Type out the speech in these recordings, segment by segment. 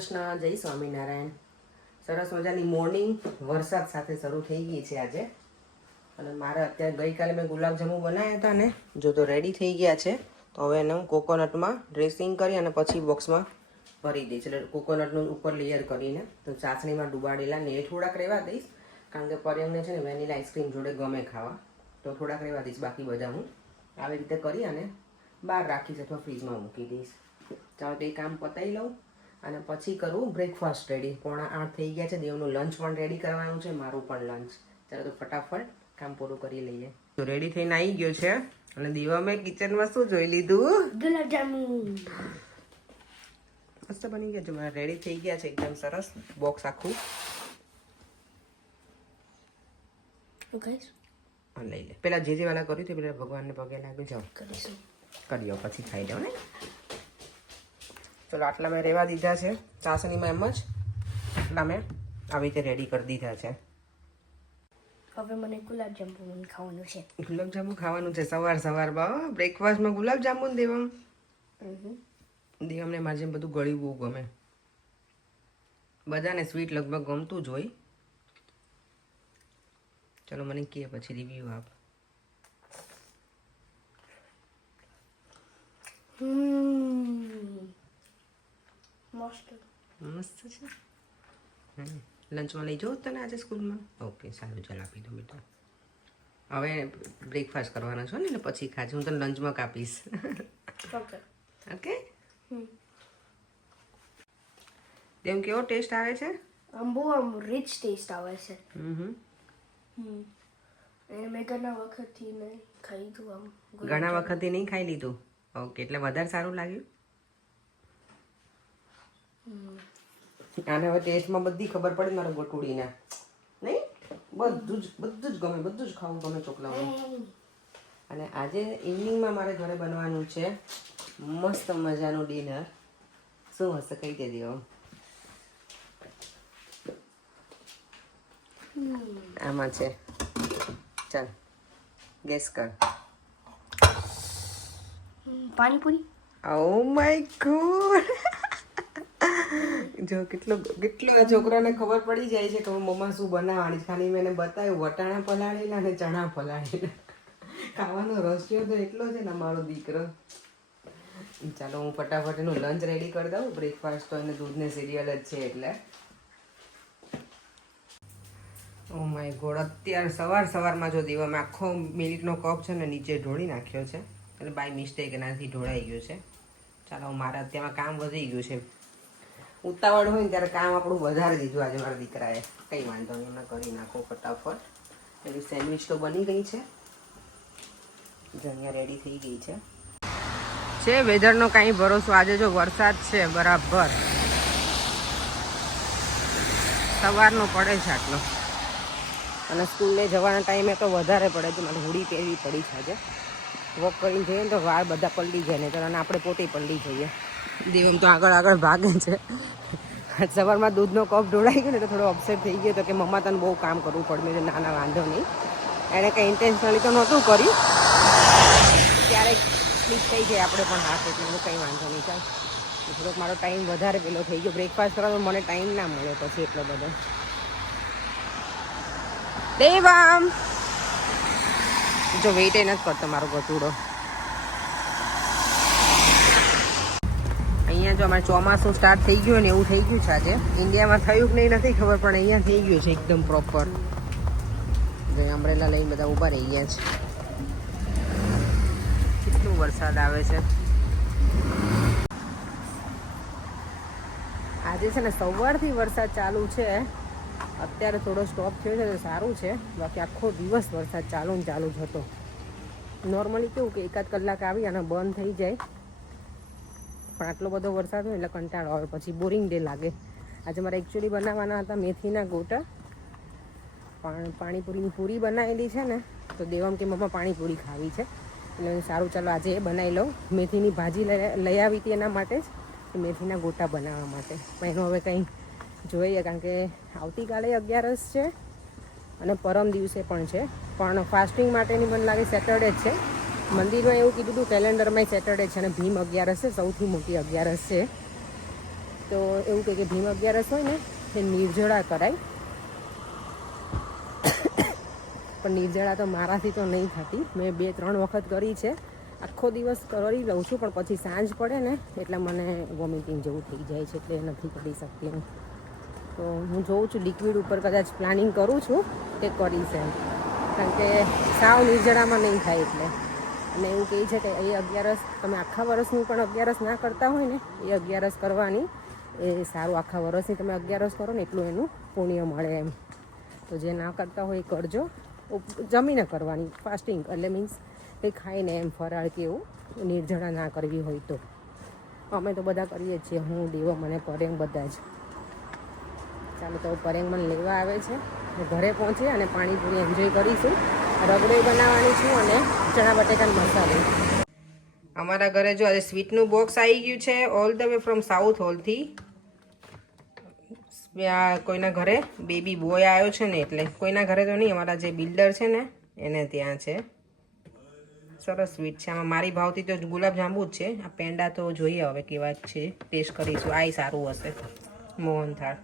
કૃષ્ણ, જય સ્વામિનારાયણ. સરસ મજાની મોર્નિંગ વરસાદ સાથે શરૂ થઈ ગઈ છે આજે. અને મારે અત્યારે ગઈકાલે મેં ગુલાબજાંબુ બનાવ્યા હતા ને, જો તો રેડી થઈ ગયા છે. તો હવે એને હું કોકોનટમાં ડ્રેસિંગ કરી અને પછી બોક્સમાં ભરી દઈશ. એટલે કોકોનટનું ઉપર લેયર કરીને તો ચાસણીમાં ડુબાડેલા ને એ થોડાક રહેવા દઈશ, કારણ કે પર્યમને છે ને વેનીલા આઈસ્ક્રીમ જોડે ગમે ખાવા, તો થોડાક રહેવા દઈશ. બાકી બધા હું આવી રીતે કરી અને બહાર રાખીશ અથવા ફ્રીજમાં મૂકી દઈશ. ચાલો તો એ કામ પતાવી લઉં અને પછી કરું બ્રેકફાસ્ટ રેડી. 7:45 થઈ ગયા છે. દેવનું લંચ પણ રેડી કરવાનું છે, મારું પણ લંચ. ચાલો તો ફટાફટ કામ પૂરું કરી લઈએ. તો રેડી થઈને આવી ગયો છે અને દીવા મેં કિચનમાં શું જોઈ લીધું? ગુલાબજાંબુ મસ્ત બની ગયા છે. મારા રેડી થઈ ગયા છે એકદમ સરસ. બોક્સ આખું લઈ લે. પેલા જે વાળા કર્યું તે પેલા ભગવાનને પગે લાગી જાઓ, કરીશું. કરી પછી ખાઈ જાઓ ને. ચલો આટલા મેં રહેવા દીધા છે ચાસણીમાં, એમ જ આટલા મેં આવી રીતે રેડી કરી દીધા છે. હવે મને ગુલાબજાંબુ ખાવાનું છે. ગુલાબજાંબુ ખાવાનું છે સવારમાં બ્રેકફાસ્ટમાં ગુલાબજાંબુ દેવા. દેવામને મારે જેમ બધું ગળ્યું બહુ ગમે. બધાને સ્વીટ લગભગ ગમતું જ હોય. ચલો મને કે પછી રિવ્યુ આપ. મસ્ત છે. લંચમાં લઈ જાઉં તને આજે સ્કૂલમાં? ઓકે સારું, ચાલ આપી દો બેટા. હવે બ્રેકફાસ્ટ કરવાનો છો ને, પછી ખાજે. હું તને લંચમાં કાપીશ. ઓકે. તેમ કેવો ટેસ્ટ આવે છે? આમ રીચ ટેસ્ટ આવે છે. મેં ઘણા વખતથી નહીં ખાઈ લીધું. આમ ઘણા વખતથી નહીં ખાઈ લીધું. ઓકે, એટલે વધારે સારું લાગ્યું. આને હવે ટેસ્ટમાં બધી ખબર પડે મારે ગોટુડીને. નહીં, બધું જ ગમે, બધું જ ખાવું ગમે ચોકલામાં. અને આજે ઇવનિંગમાં મારે ઘરે બનવાનું છે મસ્ત મજાનું ડિનર. શું હશે કહી દે દેવો. આમાં છે, ચાલ ગેસ કર. પાણીપુરી. Oh my god. જો કેટલો આ છોકરાને ખબર પડી જાય છે કે મમ્મા શું બનાવવાની. ખાલી મેં એને બતાવ્યું વટાણા પલાળેલા અને ચણા પલાળેલા. ખાવાનો રસ્યો તો એટલો છે ને મારો દીકરો. ચાલો હું ફટાફટ એનું લંચ રેડી કરી દઉં. બ્રેકફાસ્ટ તો એને દૂધ ને સિરિયલ જ છે એટલે. ઓ માય ગોડ, અત્યારે સવારમાં જો દીવામાં આખો મિલ્કનો કપ છે ને નીચે ઢોળી નાખ્યો છે. એટલે બાય મિસ્ટેક એનાથી ઢોળાઈ ગયું છે. ચાલો મારે અત્યારમાં કામ વધી ગયું છે. ઉતાવળ હોય ને ત્યારે કામ આપણું વધારી દીધું આજે મારા દીકરાએ. કંઈ વાંધો નહીં, એમને કરી નાખો ફટાફટ. એવી સેન્ડવિચ તો બની ગઈ છે, જણિયા રેડી થઈ ગઈ છે. વેધરનો કાંઈ ભરોસો. આજે જો વરસાદ છે બરાબર, સવારનો પડે છે આટલો. અને સ્કૂલે જવાના ટાઈમે તો વધારે પડે છે. મારે હુડી પહેરવી પડી છે આજે. વોક કરીને જઈએ ને તો વાળ બધા પલળી જાય ને, અને આપણે પોતે પલળી જઈએ. દેવમ તો આગળ ભાગે છે. સવારમાં દૂધનો કપ ઢોળાઈ ગયો ને તો થોડો અપસેટ થઈ ગયો, તો કે મમ્મા તને બહુ કામ કરવું પડે. મેં નાના વાંધો નહીં, એણે કંઈ ઇન્ટેન્શનલી તો નહોતું કર્યું. ક્યારેક સ્લીપ થઈ જાય આપણે પણ હાથ, એટલે કંઈ વાંધો નહીં. ચાલ થોડોક મારો ટાઈમ વધારે પેલો થઈ ગયો. બ્રેકફાસ્ટ કરવાનો મને ટાઈમ ના મળે પછી એટલો બધો. દેવામ જો વેઇટ નથી કરતો મારો ગટુડો. અહીંયા જો અમારે ચોમાસું સ્ટાર્ટ થઈ ગયું ને એવું થઈ ગયું છે આજે. ઇન્ડિયામાં થયું કે નહીં નથી ખબર, પણ અહીંયા થઈ ગયું છે એકદમ પ્રોપર. જો અમ્બ્રેલા લઈને બધા ઊભા રહી ગયા છે. કેટલું વરસાદ આવે છે આજે. છે ને સવારથી વરસાદ ચાલુ છે. અત્યારે થોડો સ્ટોપ થયો છે તો સારું છે. બાકી આખો દિવસ વરસાદ ચાલુ જ હતો. નોર્મલી કેવું કે એકાદ કલાક આવી અને બંધ થઈ જાય, પણ આટલો બધો વરસાદ હોય એટલે કંટાળો આવે, પછી બોરિંગ ડે લાગે. આજે મારે એકચ્યુઅલી બનાવવાના હતા મેથીના ગોટા, પણ પાણીપુરીની પૂરી બનાવેલી છે ને, તો દેવમ કે મમ્મા પાણીપુરી ખાવી છે. એટલે સારું ચાલો આજે એ બનાવી લઉં. મેથીની ભાજી લઈ આવી હતી એના માટે જ, મેથીના ગોટા બનાવવા માટે. પણ એનું હવે કંઈ જોઈએ, કારણ કે આવતીકાલે 11 છે અને પરમ દિવસે પણ છે. પણ ફાસ્ટિંગ માટેની મને લાગે સેટરડે જ છે. મંદિરમાં એવું કીધું હતું કેલેન્ડરમાં સેટરડે છે અને ભીમ 11 છે, સૌથી મોટી 11 છે. તો એવું કહે કે ભીમ 11 હોય ને એ નિર્જળા કરાય, પણ નિર્જળા તો મારાથી તો નહીં થતી. મેં 2-3 વખત કરી છે. આખો દિવસ કરી લઉં છું, પણ પછી સાંજ પડે ને એટલે મને વોમિટિંગ જેવું થઈ જાય છે, એટલે નથી કરી શકતી હું. તો હું જોઉં છું લિક્વિડ ઉપર કદાચ પ્લાનિંગ કરું છું કે કરીશ એમ, કારણ કે સાવ નિર્જળામાં નહીં થાય એટલે. અને એવું કહે છે કે એ 11 તમે આખા વર્ષની પણ 11 ના કરતા હોય ને એ 11 કરવાની એ સારું. આખા વર્ષની તમે 11 કરો ને એટલું એનું પુણ્ય મળે એમ. તો જે ના કરતા હોય એ કરજો. જમીને કરવાની ફાસ્ટિંગ, એટલે મીન્સ કંઈ ખાઈને એમ ફરાળ કે એવું, નિર્જળા ના કરવી હોય તો. અમે તો બધા કરીએ જ છીએ, હું, દેવો, મને પરેંગ બધા જ. ચાલો તો પરેંગ મને લેવા આવે છે, ઘરે પહોંચીએ અને પાણીપુરી એન્જોય કરીશું. રગડોઈ બનાવવાની છું અને ચણા બટેકાનો મસાલો. અમારા ઘરે જો આજે સ્વીટનું બોક્સ આવી ગયું છે, all the way from south હોલથી. કોઈના ઘરે બેબી બોય આવ્યો છે ને, એટલે કોઈના ઘરે તો નહીં, અમારા જે બિલ્ડર છે ને એને ત્યાં છે. સરસ સ્વીટ છે. આમાં મારી ભાવથી તો ગુલાબજાંબુ જ છે. આ પેંડા તો જોઈએ હવે કેવા છે, ટેસ્ટ કરીશું. આ સારું હશે. મોહનથાળ.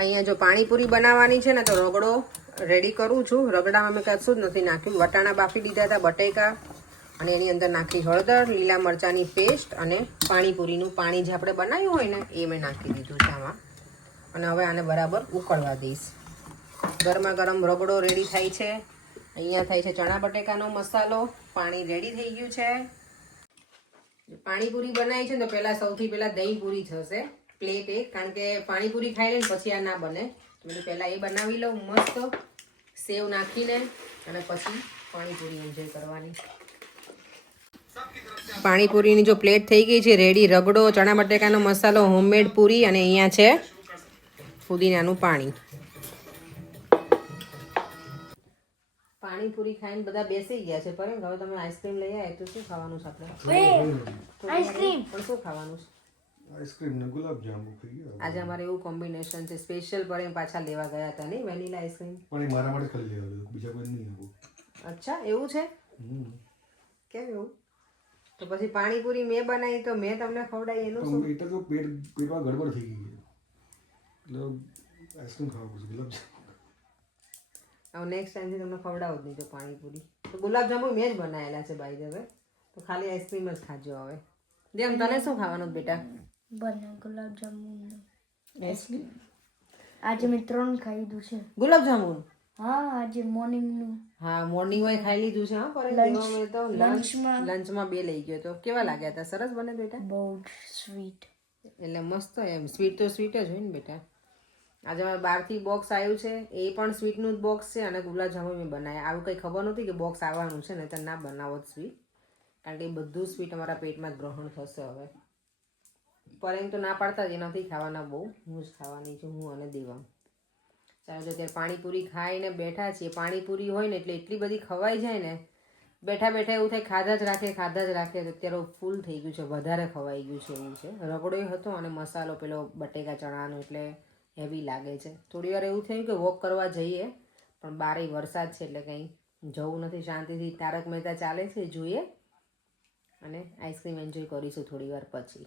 અહીંયા જો પાણીપુરી બનાવવાની છે ને, તો રગડો રેડી કરું છું. રગડામાં મેં કશું જ નથી નાખ્યું. વટાણા બાફી દીધા હતા, બટેકા, અને એની અંદર નાખી હળદર, લીલા મરચાંની પેસ્ટ અને પાણીપુરીનું પાણી જે આપણે બનાવ્યું હોય ને એ મેં નાખી દીધું છે આમાં. અને હવે આને બરાબર ઉકળવા દઈશ. ગરમા ગરમ રગડો રેડી થાય છે. અહીંયા થાય છે ચણા બટેકાનો મસાલો. પાણી રેડી થઈ ગયું છે. પાણીપુરી બનાવી છે ને, તો સૌથી પહેલાં દહીં પૂરી થશે પ્લેટ એક, કારણ કે પાણીપુરી ખાઈ લઈને પછી આ ના બને. એટલે પહેલાં એ બનાવી લઉં મસ્ત, સેવ નાખીને, અને પછી પાણીપુરી એન્જોય કરવાની. પાણીપુરીની જો પ્લેટ થઈ ગઈ છે રેડી. રગડો, ચણા બટેકાનો મસાલો, હોમમેડ પૂરી, અને અહીંયા છે ફુદીનાનું પાણી. પાણીપુરી ખાઈને બધા બેસી ગયા છે. પરંતુ હવે તમે આઈસ્ક્રીમ લઈ આવ્યા તો શું ખાવાનું છે આપણે? આઈસ્ક્રીમ. પણ શું ખાવાનું છે? આઈસ્ક્રીમ ને ગુલાબજાંબુ ખાઈએ. આજે અમારે એવું કોમ્બિનેશન છે. સ્પેશિયલ પર પાછા લેવા ગયા હતા નહીં વેનીલા આઈસ્ક્રીમ. પણ એ મારા માટે ખાલી લેવા, બીજા કોઈ નહીં આવું. અચ્છા એવું છે? કેમ એવું? તો પછી પાણીપુરી મેં બનાવી તો મેં તમને ખવડાવી એનું શું? એટલે તો પેટમાં ગડબડ થઈ ગઈ એટલે આઈસ્ક્રીમ ખાવા પડશે. ગુલાબજાંબુ હવે નેક્સ્ટ ટાઈમથી તમને ખવડાવું જ નહીં તો પાણીપુરી. તો ગુલાબજાંબુ મેં જ બનાવેલા છે બાય ધ વે. તો ખાલી આઈસ્ક્રીમ જ ખાજો હવે. જેમ તને શું ખાવાનું બેટા? બના ગુલાબજાંબુ આઈસ્ક્રીમ. આજે મેં 3 ખાઈ લીધું છે ગુલાબજાંબુ. હા, આજે મોર્નિંગનું. હા, મોર્નિંગ માં ખાઈ લીધું છે. હા, પર તો લંચમાં 2 લઈ ગયો તો. કેવા લાગ્યા હતા? સરસ બને બેટા? બહુ સ્વીટ. એટલે મસ્ત એમ. સ્વીટ તો સ્વીટ જ હોય ને બેટા. આજે મારે બહારથી બોક્સ આવ્યું છે, એ પણ સ્વીટનું જ બોક્સ છે, અને ગુલાબજાંબુ મેં બનાવ્યા. આવું કંઈ ખબર નહોતી કે બોક્સ આવવાનું છે, ને તો ના બનાવો જ સ્વીટ, કારણ કે એ બધું સ્વીટ અમારા પેટમાં જ ગ્રહણ થશે હવે. પરેંગ તો ના પાડતા જ નથી ખાવાના બહુ, હું જ ખાવાની છું, હું અને દેવાંગ. ચાલો જો ત્યારે પાણીપુરી ખાઈને બેઠા છીએ. પાણીપુરી હોય ને એટલે એટલી બધી ખવાઈ જાય ને, બેઠા બેઠા એવું થાય ખાધા જ રાખે. અત્યારે ફૂલ થઈ ગયું છે, વધારે ખવાઈ ગયું છે એવું છે. રગડોય હતો અને મસાલો પેલો બટેકા ચણાનો, એટલે હેવી લાગે છે. થોડી વાર એવું થયું કે વોક કરવા જઈએ, પણ બારે વરસાદ છે એટલે કંઈ જવું નથી. શાંતિથી તારક મહેતા ચાલે છે જોઈએ, અને આઈસ્ક્રીમ એન્જોય કરીશું થોડી વાર પછી.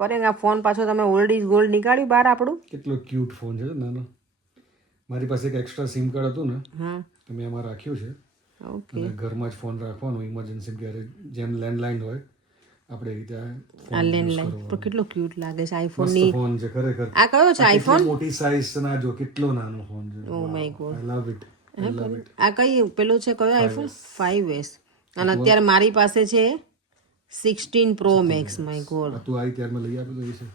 પરેંગ, આ ફોન પાછો તમે ઓલ્ડ ઇઝ ગોલ્ડ નીકાળ્યું બહાર આપણું? કેટલો ક્યુટ ફોન છે. નાનો મારી પાસે એક એક્સ્ટ્રા સિમ કાર્ડ હતું ને, તો મેં એમાં રાખ્યું છે. ઓકે. અને ઘરમાં જ ફોન રાખવાનો, ઇમરજન્સી ક્યારે જેમ લેન્ડલાઇન હોય આપણે એ રીતે આ લેન્ડલાઇન પણ કેટલો ક્યુટ લાગે છે. આઈફોનની ફોન છે ખરેખર. આ કયો છે આઈફોન? મોટી સાઇઝ ના જો કેટલો નાનો ફોન છે. ઓ my God, I love it. આ કઈ પેલું છે કયો આઈફોન? 5S. અને અત્યારે મારી પાસે છે 16 Pro Max. My God. તું આવી ત્યારમાં લઈ આપી દઈ છે.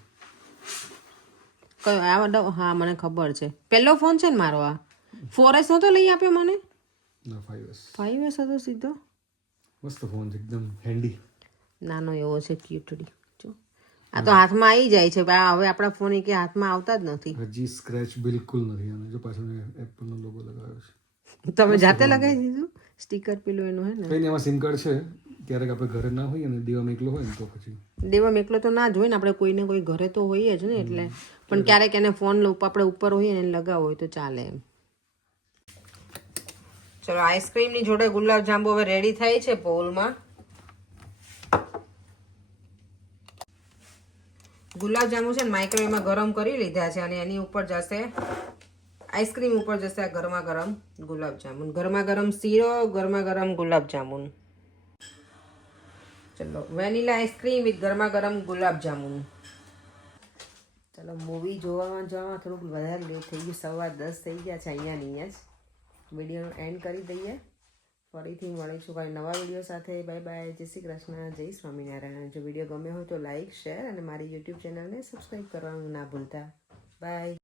કયો આ? હા મને ખબર છે. પહેલો ફોન છે ને મારો. આ 4S નતો લઈ આપ્યો મને? ના, 5S. 5S હતો સીધો. મસ્ત ફોન છે, એકદમ હેન્ડી. નાનો એવો છે, ક્યુટડી. જો આ તો હાથમાં આવી જાય છે. હવે આપણા ફોન કે હાથમાં આવતા જ નથી. હજી સ્ક્રેચ બિલકુલ નથી. અને જો પાછળ એપલનો લોગો લગાવ્યો છે. તમે જાતે લગાવી દીધું સ્ટીકર પેલું એનું? હે ને કઈ એમાં સિમ કાર્ડ છે. ક્યારેક આપણે ઘરે ના હોઈએ અને દેવામાં એકલો હોય ને તો પછી દેવા એકલો તો ના જ હોય ને, આપણે કોઈને કોઈ ઘરે તો હોઈએ જ ને, એટલે. પણ ક્યારેક એને ફોન આપણે ઉપર હોઈએ ને લગાવો હોય તો ચાલે એમ. ચલો, આઈસ્ક્રીમની જોડે ગુલાબજાંબુ હવે રેડી થાય છે બોલમાં. ગુલાબજાંબુ છે ને માઇક્રોવેવમાં ગરમ કરી લીધા છે અને એની ઉપર જશે આઈસ્ક્રીમ ઉપર જશે આ ગરમા ગરમ ગુલાબજાંબુ, ગરમા ગરમ શીરો, ગરમા ગરમ ગુલાબજાંબુ. ચલો વેનીલા આઈસ્ક્રીમ વિથ ગરમા ગરમ ગુલાબજાંબુ. ચલો મૂવી જોવામાં થોડુંક વધારે લેટ થઈ ગયું, 10:15 થઈ ગયા છે અહીંયા જ. વિડીયોનો એન્ડ કરી દઈએ. ફરીથી મળીશું કોઈ નવા વિડીયો સાથે. બાય બાય, જય શ્રી કૃષ્ણ, જય સ્વામિનારાયણ. જો વિડીયો ગમ્યો હોય તો લાઈક, શેર અને મારી યુટ્યુબ ચેનલને સબસ્ક્રાઈબ કરવાનું ના ભૂલતા. બાય.